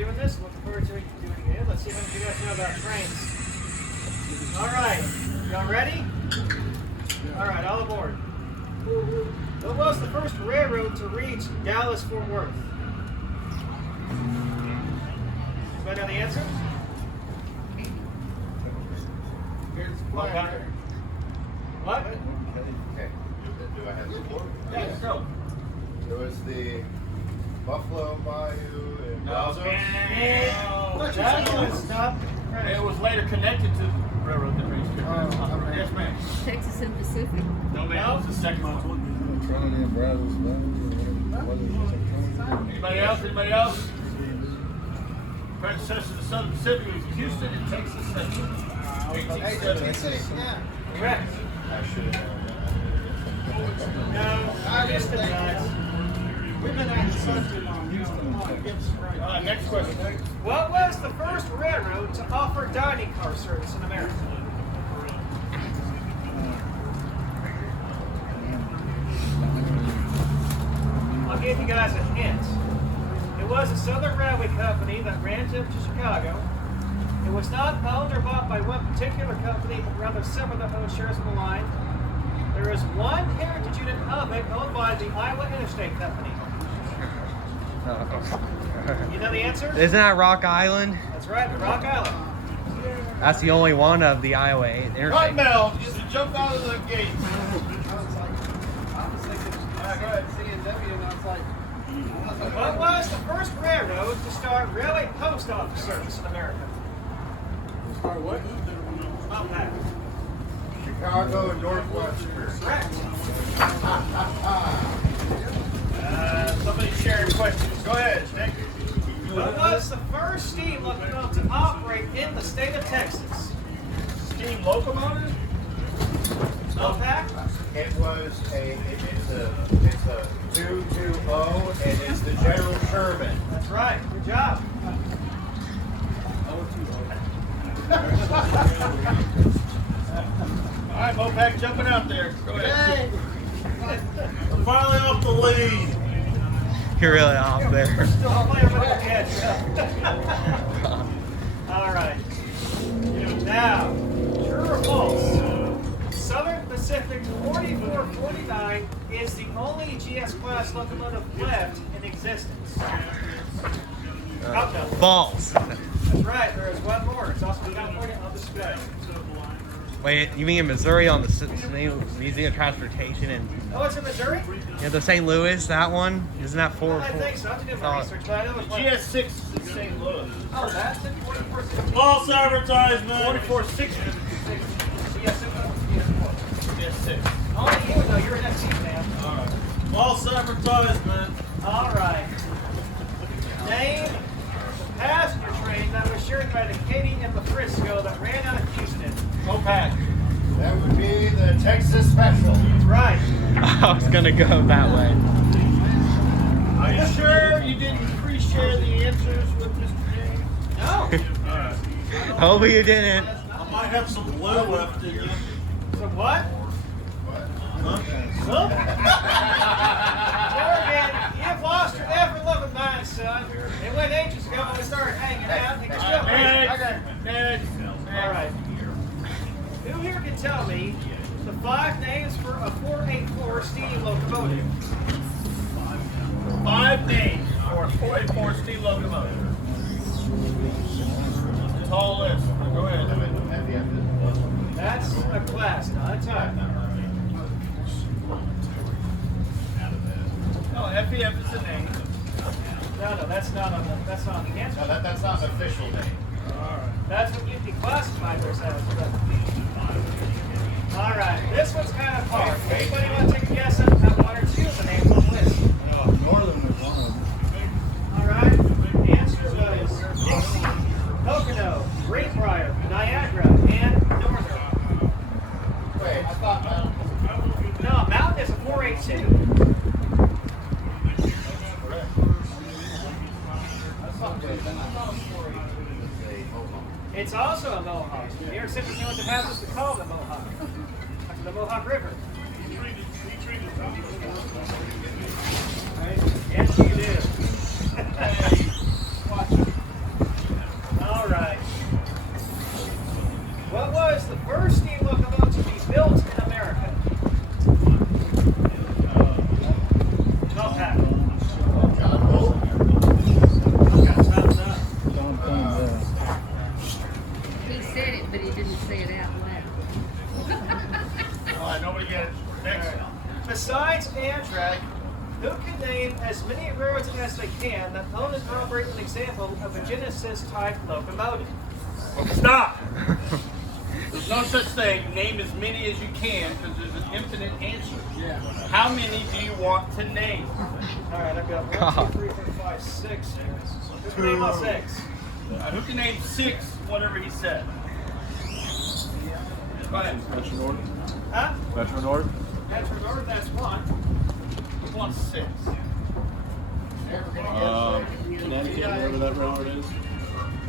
reviewing this. Looking forward to doing it again. Let's see how much you guys know about trains. All right, y'all ready? All right, all aboard. What was the first railroad to reach Dallas-Fort Worth? Anybody know the answer? What? Okay. Do I have the floor? Yeah, let's go. It was the Buffalo Bayou and Brazos. That was not right. It was later connected to the railroad that reached here. Yes, ma'am. Texas and Pacific. No, ma'am. It was the second one. Trinity and Brazos. Anybody else? Anybody else? Predecessor to the Southern Pacific was Houston and Texas Central. 1870. Yeah, correct. I should have known that. No, I missed it, guys. We've been at something on Houston. Next question. What was the first railroad to offer dining car service in America? I'll give you guys a hint. It was a Southern Railway Company that ran to Chicago. It was not owned or bought by one particular company, but rather several that owned shares of the line. There is one heritage unit of it owned by the Iowa Interstate Company. You know the answer? Isn't that Rock Island? That's right, the Rock Island. That's the only one of the Iowa Interstate. Right, Mel. Just jump out of the gate. What was the first railroad to start railway post office service in America? Start what? Not that. Chicago and Northwestern. Correct. Somebody sharing questions. Go ahead, Nick. What was the first steam locomotive to operate in the state of Texas? Steam locomotive? Snowpack? It was it's a 220 and it's the General Sherman. That's right. Good job. All right, Mopac jumping out there. Go ahead. I'm finally off the lead. You're really off there. Still playing with the catch. All right. Now, true or false? Southern Pacific's 4449 is the only GS class locomotive left in existence. Countdown. False. That's right. There is one more. It's also in California on display. Wait, you mean in Missouri on the Museum of Transportation and Oh, it's in Missouri? the St. Louis? That one isn't that I think so. I have to do my research, but I know it's one. GS6 is in St. Louis. Oh, that's in 4460. False advertisement. 4460. GS6. Only you know you're an FC fan. All right. False advertisement. All right. Name the passenger train that was shared by the Katy and the Frisco that ran out of Houston. Mopac. That would be the Texas Special. Right. I was gonna go that way. Are you sure you didn't pre-share the answers with Mr. James? No. All right. Hope you didn't. I might have some glue left in you. So what? Morgan, you've lost your ever-loving mind, son. It went ages ago when we started hanging out. And you still Next. All right. Who here can tell me the 5 names for a 484 steam locomotive? 5 names for a 484 steam locomotive. Tall list. Go ahead. That's a class, not a time. No, FEF is the name. No, that's not on the answer. No, that's not an official name. That's what you'd be classified as. All right, this one's kind of hard. Anybody want to take a guess at one or two of the names on the list? Northern was one of them. All right, the answer was Dixie, Pocono, Greenbrier, Niagara, and Northern. Wait, I thought Mountain. No, Mountain is a 482. It's also a Mohawk. New York City knows it happens to call the Mohawk. After the Mohawk River. Right? Yes, you do. example of a Genesis type locomotive? Stop. There's no such thing. Name as many as you can because there's an infinite answer. Yeah. How many do you want to name? All right, I've got 1, 2, 3, 4, 5, 6 here. Who can name all 6? Who can name 6? Whatever he said. Go ahead. Metro North. Huh? Metro North. Metro North, that's 1. Who wants 6? Connecticut, wherever that railroad is.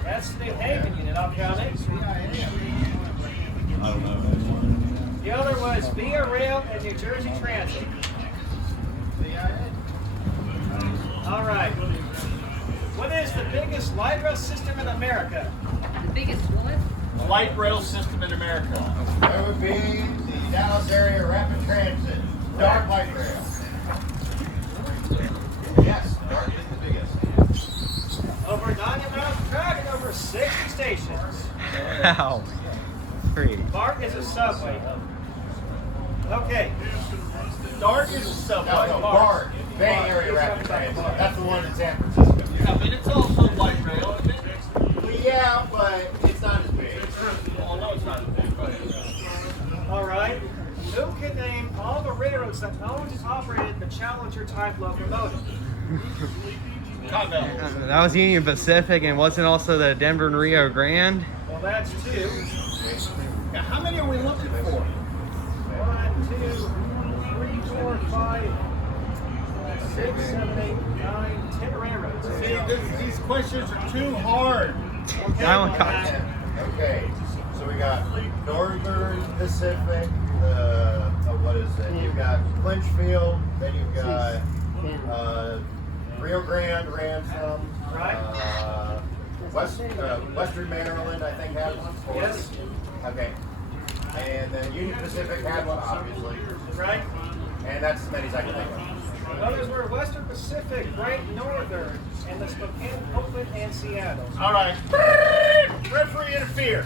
That's the New Haven unit. I'll count it. I don't know. The other was Via Rail and New Jersey Transit. All right. What is the biggest light rail system in America? The biggest what? Light rail system in America. That would be the Dallas area rapid transit. Dark light rail. Yes, dark is the biggest. Over 90 miles of track and over 60 stations. Wow. Pretty. BART is a subway. Okay. Dark is a subway. No, BART. Bay Area Rapid Transit. That's the one in San Francisco. I mean, it's also light rail, isn't it? Well, yeah, but it's not as big. Oh, no, it's not as big, but All right. Who can name all the railroads that owned and operated the Challenger type locomotive? Continental. That was Union Pacific, and wasn't also the Denver and Rio Grande. Well, that's 2. Now, how many are we looking for? 1, 2, 3, 4, 5, 6, 7, 8, 9, 10 railroads. See, these questions are too hard. Okay, That one well, caught you. Okay, so we got Northern Pacific, what is it? You've got Clinchfield, then you've got Rio Grande, Ransom, Right. Western Maryland, I think, had one. Yes. Okay. And then Union Pacific had one, obviously. Right? And that's as many as I can think of. Others were Western Pacific, Great Northern, and the Spokane, Oakland, and Seattle. All right. Referee interfere.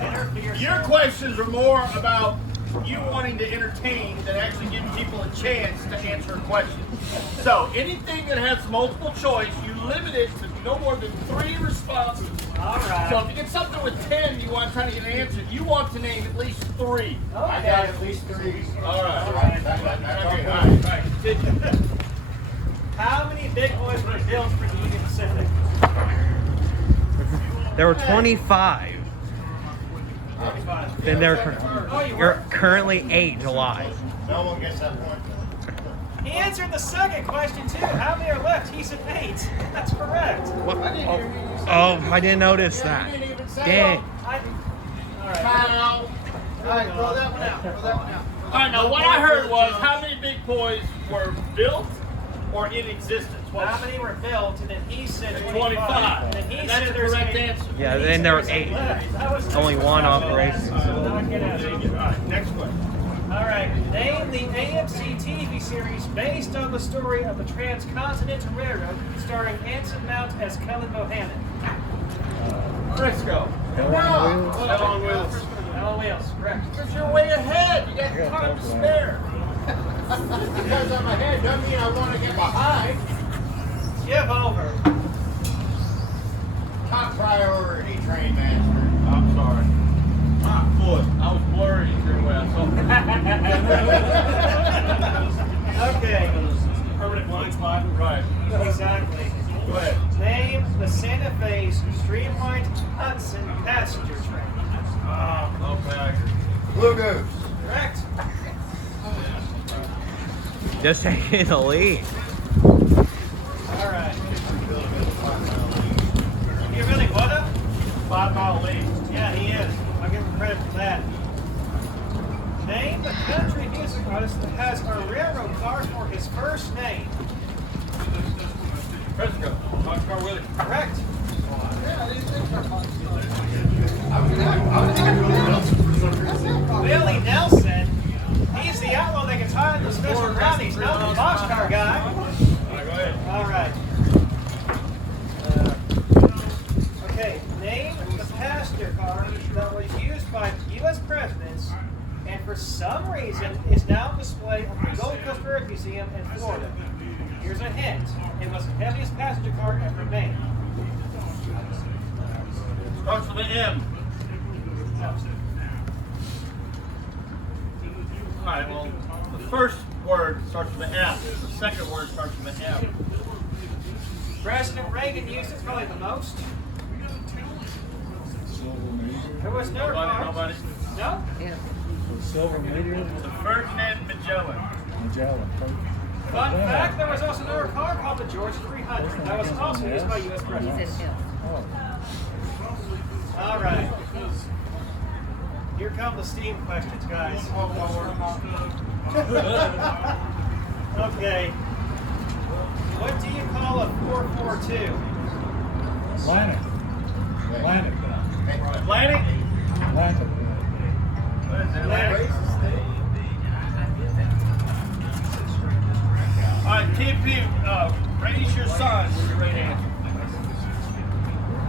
Interfere. Your questions are more about you wanting to entertain than actually giving people a chance to answer a question. So anything that has multiple choice, you limit it to no more than 3 responses. All right. So if you get something with 10, you want to try to get an answer, you want to name at least 3. I got at least 3. All right. All right. That's Okay, all all right. right. Continue. How many big boys were built for the Union Pacific? There were 25. 25. Then there Oh, you are were? currently 8 July. No one gets that point. He answered the second question too. How many are left? He said 8. That's correct. Oh, I didn't notice that. Dang. All right. All Alright, throw that one out. Throw that one out. right, now what I heard was how many big boys were built or in existence? How many were built? And then he said 25. And then he And that's said the there's correct 8. answer. Yeah, And he then said there were there's 8. left. That was Only one just- operation. Knock it out. All right, next question. All right. Name the AMC TV series based on the story of the Transcontinental Railroad, starring Anson Mount as Cullen Bohannon. Frisco. Wheels. Hell on wheels. Alan Wheels, correct. Because you're way ahead. You got time to spare. Because I'm ahead doesn't mean I want to get behind. Give over. Top priority, train master. I'm sorry. Ah, boy, I was blurry your way. I saw. Okay. Permanent blind spot. Right. Exactly. Go ahead. Name the Santa Fe's streamlined Hudson passenger train. Okay. Blue Goose. Correct. Just taking the lead. All right. You really what up? 5 mile lead. Yeah, he is. I'll give him credit for that. Name the country music artist that has a railroad car for his first name. Frisco. Boxcar Willie. Correct. Billy Nelson. He's the outlaw that gets hired to special ground. He's not the boxcar guy. All right, go ahead. All right. Okay. Name the passenger car that was used by U.S. presidents and for some reason is now on display at the Gold Coast Earth Museum in Florida. Here's a hint. It was the heaviest passenger car ever made. Starts with an M. Alright, well, the first word starts with an F. The second word starts with an M. President Reagan used it probably the most. There was no car. Nobody? No? Silver meteor. The Ferdinand Magellan. Magellan. Fun fact, there was also another car called the George 300. That was also used by U.S. presidents. All right. Here come the steam questions, guys. Okay. What do you call a 442? Atlantic. Atlantic. Atlantic? Atlantic. What is it? Atlantic? All right, TP, raise your son with your right hand.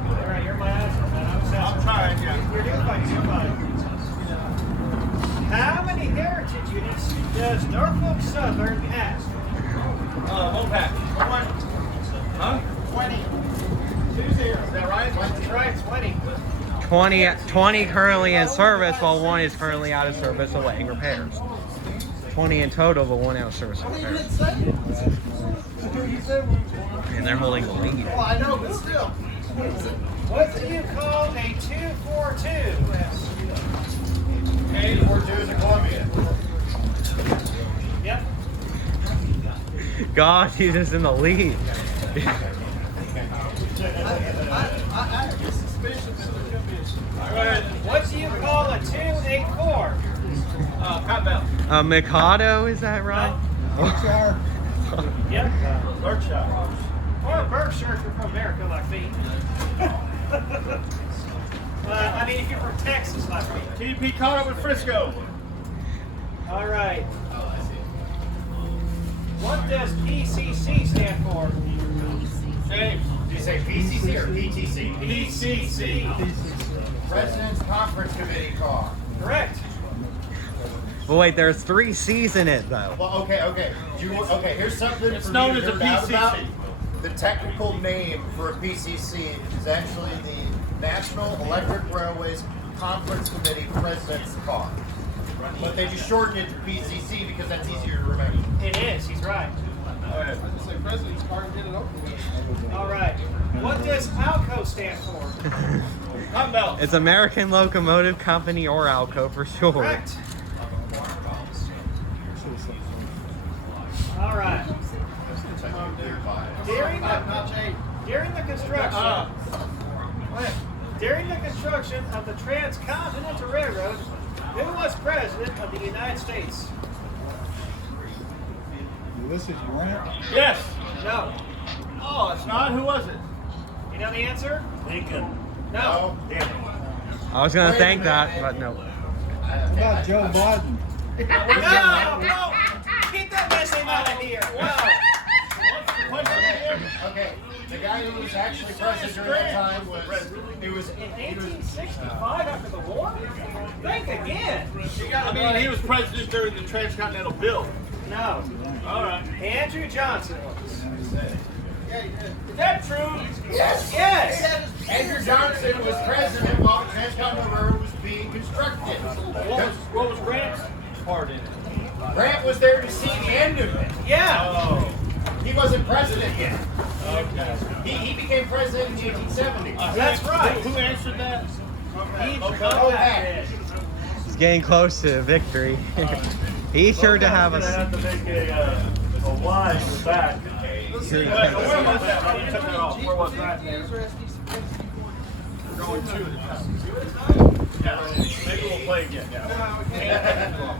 All right, you're my answer, man. I'm trying, yeah. You're doing fine. You're fine. How many heritage units does Norfolk Southern have? Mopac. Huh? 20. 20. Is that right? That's right, 20. 20 currently in service, while 1 is currently out of service awaiting repairs. 20 in total, but 1 out of service for repairs. And they're holding the lead. Well, I know, but still. What do you call a 242? A42 is a Columbia. Yep. God, he's just in the lead. I have a suspicion that there could be a... Go ahead. What do you call a 284? Cotton Belt. Mikado, is that right? Berkshire. Yep. Berkshire. Or Berkshire if you're from America like me. I mean, if you're from Texas like me. TP caught up with Frisco. All right. What does PCC stand for? James. Did you say PCC or PTC? PCC. President's Conference Committee car. Correct. But wait, there's 3 C's in it, though. Well, okay. Here's something It's for known you as to a nerd out PCC. about. The technical name for a PCC is actually the National Electric Railways Conference Committee President's Car. But they just shortened it to PCC because that's easier to remember. It is. He's right. All right. It's like President's car and get it over with. All right. What does ALCO stand for? Cotton Belt. It's American Locomotive Company, or ALCO for short. Correct. All right. During the construction. During the construction of the Transcontinental Railroad, who was president of the United States? Ulysses Grant. Yes. No. Oh, it's not. Who was it? You know the answer? Lincoln. No. I was going to think that, but no. What about Joe Biden? No. Keep that mess out of here. No. Okay. The guy who was actually president during that time was In 1865 after the war? Think again. I mean, he was president during the Transcontinental Bill. No. All right. Andrew Johnson was. Is that true? Yes. Yes. Andrew Johnson was president while the Transcontinental Railroad was being constructed. What was Grant's part in it? Grant was there to see the end of it. Yeah. Oh. He wasn't president yet. Okay. He became president in the 1870s. That's right. Who answered that? He's getting close to victory. He's sure to have Gonna us. have to make a Y in the back. Where was that? You took that off. Where was that? We're going 2 at a time. Yeah. Maybe we'll play again. Yeah.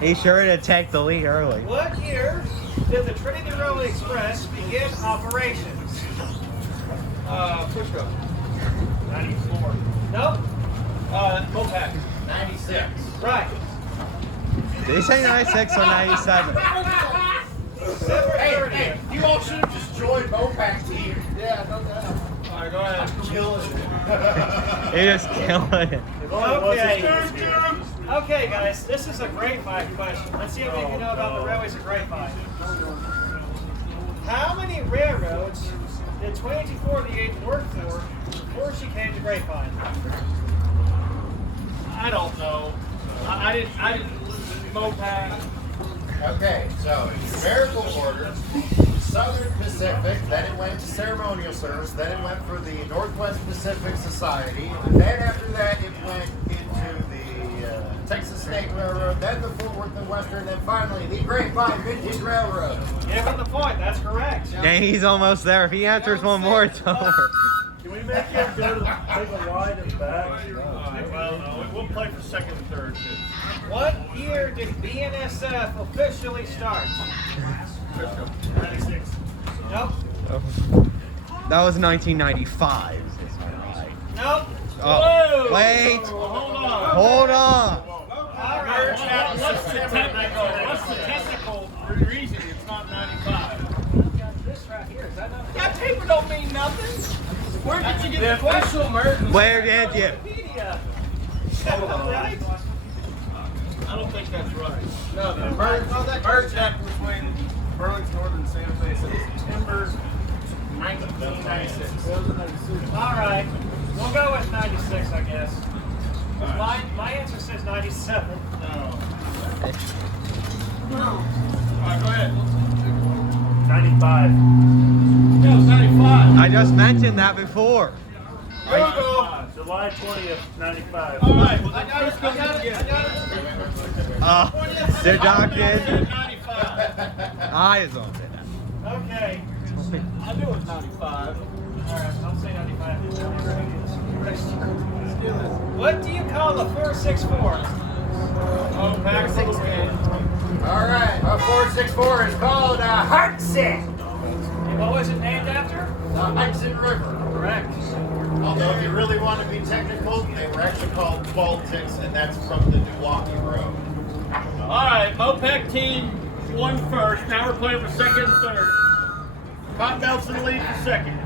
He's sure to take the lead early. What year did the Trinity Railway Express begin operations? Frisco. 94. Nope. Mopac. 96. Right. Did he say 96 or 97? December 30th. Hey, you all should have just joined Mopac's team. Yeah, no doubt. All right, go ahead. Killing it. He just killing it. Okay, guys, this is a grapevine question. Let's see if you know about the railways of grapevine. How many railroads did 2248 work for before she came to grapevine? I don't know. I didn't Mopac. Okay, so in numerical order, Southern Pacific, then it went to ceremonial service, then it went for the Northwest Pacific Society, and then after that it went into the Texas State Railroad, then the Fort Worth and Western, then finally the Grapevine Vintage Railroad. Give him the point. That's correct. Dang, he's almost there. If he answers one more, it's over. Can we make him go to take a line and back? Well, no, we'll play for second and third too. What year did BNSF officially start? 96. Nope. That was 1995. Nope. Oh, wait. Hold on. Hold on. All right. What's the technical reason it's not 95? This right here, is that not That paper don't mean nothing. Where did you get the question? Where did you? Wikipedia? Right? I don't think that's right. No, the merge act was when Burlington Northern and Santa Fe said September 1996. All right. We'll go with 96, I guess. My answer says 97. No. All right, go ahead. 95. Yeah, it was 95. I just mentioned that before. July 20th, 95. All right, well, then Chris goes again. Deducted. 95. I is on that. Okay. I knew it was 95. All right. I'll say 95. What do you call a 464? Oh, back 16. All right, a 464 is called a Hudson. What was it named after? The Hudson River. Correct. Although if you really want to be technical, they were actually called Baltics, and that's from the Milwaukee Road. All right, Mopac team won first. Now we're playing for second and third. Cottonmouth's in the lead for second.